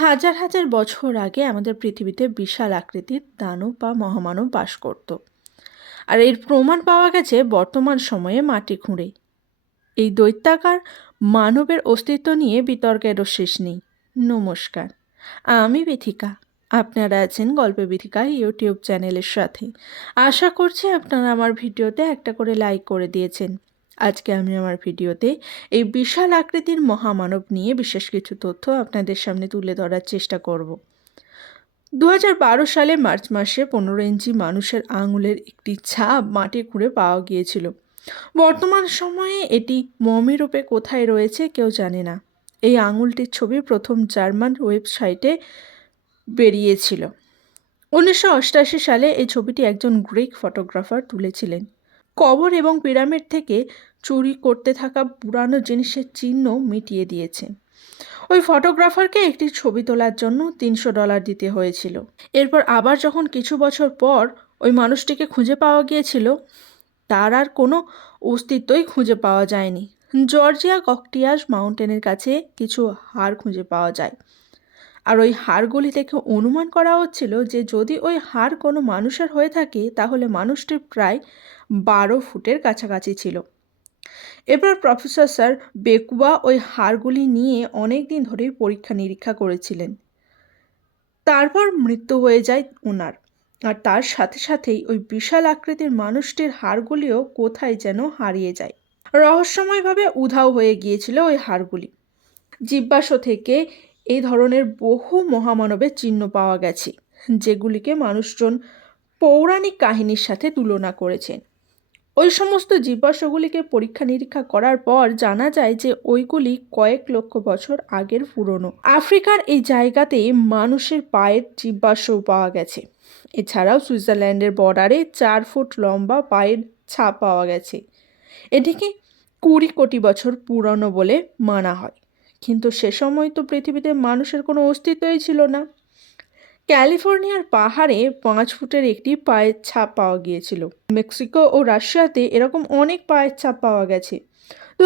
হাজার হাজার বছর আগে আমাদের পৃথিবীতে বিশাল আকৃতির দানব বা মহামানব বাস করত। আর এর প্রমাণ পাওয়া গেছে বর্তমান সময়ে মাটি খুঁড়ে। এই দৈত্যাকার মানবের অস্তিত্ব নিয়ে বিতর্কেরও শেষ নেই। নমস্কার, আমি বিথিকা। আপনারা আছেন গল্পে বিথিকা ইউটিউব চ্যানেলের সাথে। আশা করছি আপনারা আমার ভিডিওতে একটা করে লাইক করে দিয়েছেন। আজকে আমি আমার ভিডিওতে এই বিশাল আকৃতির মহামানব নিয়ে বিশেষ কিছু তথ্য আপনাদের সামনে তুলে ধরার চেষ্টা করব। দু হাজার বারো সালে মার্চ মাসে পনেরো ইঞ্চি মানুষের আঙুলের একটি ছাপ মাটি খুঁড়ে পাওয়া গিয়েছিল। বর্তমান সময়ে এটি মমি রূপে কোথায় রয়েছে কেউ জানে না। এই আঙুলটির ছবি প্রথম জার্মান ওয়েবসাইটে বেরিয়েছিল। উনিশশো সালে এই ছবিটি একজন গ্রিক ফটোগ্রাফার তুলেছিলেন। কবর এবং পিরামিড থেকে চুরি করতে থাকা পুরানো জিনিসের চিহ্ন মিটিয়ে দিয়েছে। ওই ফটোগ্রাফারকে একটি ছবি তোলার জন্য তিনশো ডলার দিতে হয়েছিল। এরপর আবার যখন কিছু বছর পর ওই মানুষটিকে খুঁজে পাওয়া গিয়েছিল, তার আর কোনো অস্তিত্বই খুঁজে পাওয়া যায়নি। জর্জিয়া ককটিয়াস মাউন্টেনের কাছে কিছু হাড় খুঁজে পাওয়া যায়। আর ওই হাড়গুলি থেকে অনুমান করা হচ্ছিল যে যদি ওই হাড় কোনো মানুষের হয়ে থাকে, তাহলে মানুষটি প্রায় বারো ফুটের কাছাকাছি ছিল। এবার প্রফেসর স্যার বেকুয়া ওই হাড়গুলি নিয়ে অনেক দিন ধরেই পরীক্ষা নিরীক্ষা করেছিলেন। তারপর মৃত্যু হয়ে যায় ওনার আর তার সাথে সাথেই ওই বিশাল আকৃতির মানুষটির হাড়গুলিও কোথায় যেন হারিয়ে যায়। রহস্যময়ভাবে উধাও হয়ে গিয়েছিল ওই হাড়গুলি। জীবাশ্ম থেকে এই ধরনের বহু মহামানবের চিহ্ন পাওয়া গেছে, যেগুলিকে মানুষজন পৌরাণিক কাহিনীর সাথে তুলনা করেছেন। ওই সমস্ত জীবাশ্মগুলিকে পরীক্ষা নিরীক্ষা করার পর জানা যায় যে ওইগুলি কয়েক লক্ষ বছর আগের পুরনো। আফ্রিকার এই জায়গাতে মানুষের পায়ের জীবাশ্ম পাওয়া গেছে। এছাড়াও সুইজারল্যান্ডের বর্ডারে চার ফুট লম্বা পায়ের ছাপ পাওয়া গেছে। এটিকে কুড়ি কোটি বছর পুরনো বলে মানা হয়। কিন্তু সে সময় তো পৃথিবীতে মানুষের কোনো অস্তিত্বই ছিল না। ক্যালিফোর্নিয়ার পাহাড়ে পাঁচ ফুটের একটি পায়ের ছাপ পাওয়া গিয়েছিল। মেক্সিকো ও রাশিয়াতে এরকম অনেক পায়ের ছাপ পাওয়া গেছে। দু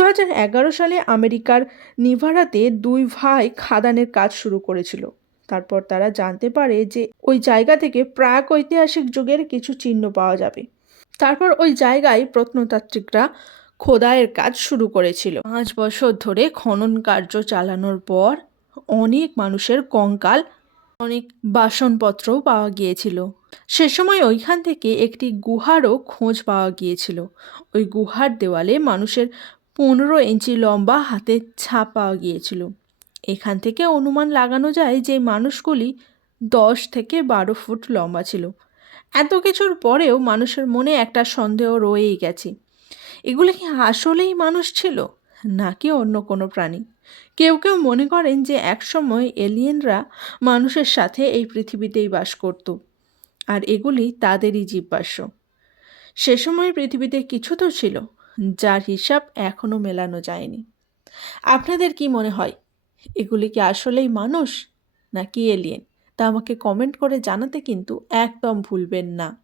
সালে আমেরিকার নিভারাতে দুই ভাই খাদানের কাজ শুরু করেছিল। তারপর তারা জানতে পারে যে ওই জায়গা থেকে প্রাক ঐতিহাসিক যুগের কিছু চিহ্ন পাওয়া যাবে। তারপর ওই জায়গায় প্রত্নতাত্ত্বিকরা খোদাইয়ের কাজ শুরু করেছিল। পাঁচ বছর ধরে খনন কার্য চালানোর পর অনেক মানুষের কঙ্কাল, অনেক বাসনপত্রও পাওয়া গিয়েছিল। সে সময় ওইখান থেকে একটি গুহারও খোঁজ পাওয়া গিয়েছিল। ওই গুহার দেওয়ালে মানুষের পনেরো ইঞ্চি লম্বা হাতের ছাপ পাওয়া গিয়েছিল। এখান থেকে অনুমান লাগানো যায় যে মানুষগুলি দশ থেকে বারো ফুট লম্বা ছিল। এত কিছুর পরেও মানুষের মনে একটা সন্দেহ রয়েই গেছে। এগুলো কি আসলেই মানুষ ছিল? নাকি অন্য কোনো প্রাণী? কেউ কেউ মনে করেন যে একসময় এলিয়েনরা মানুষের সাথে এই পৃথিবীতেই বাস করত, আর এগুলি তাদেরই জীববাস্য। সে সময় পৃথিবীতে কিছু তো ছিল, যার হিসাব এখনও মেলানো যায়নি। আপনাদের কি মনে হয়, এগুলি কি আসলেই মানুষ, নাকি এলিয়েন? তা আমাকে কমেন্ট করে জানাতে কিন্তু একদম ভুলবেন না।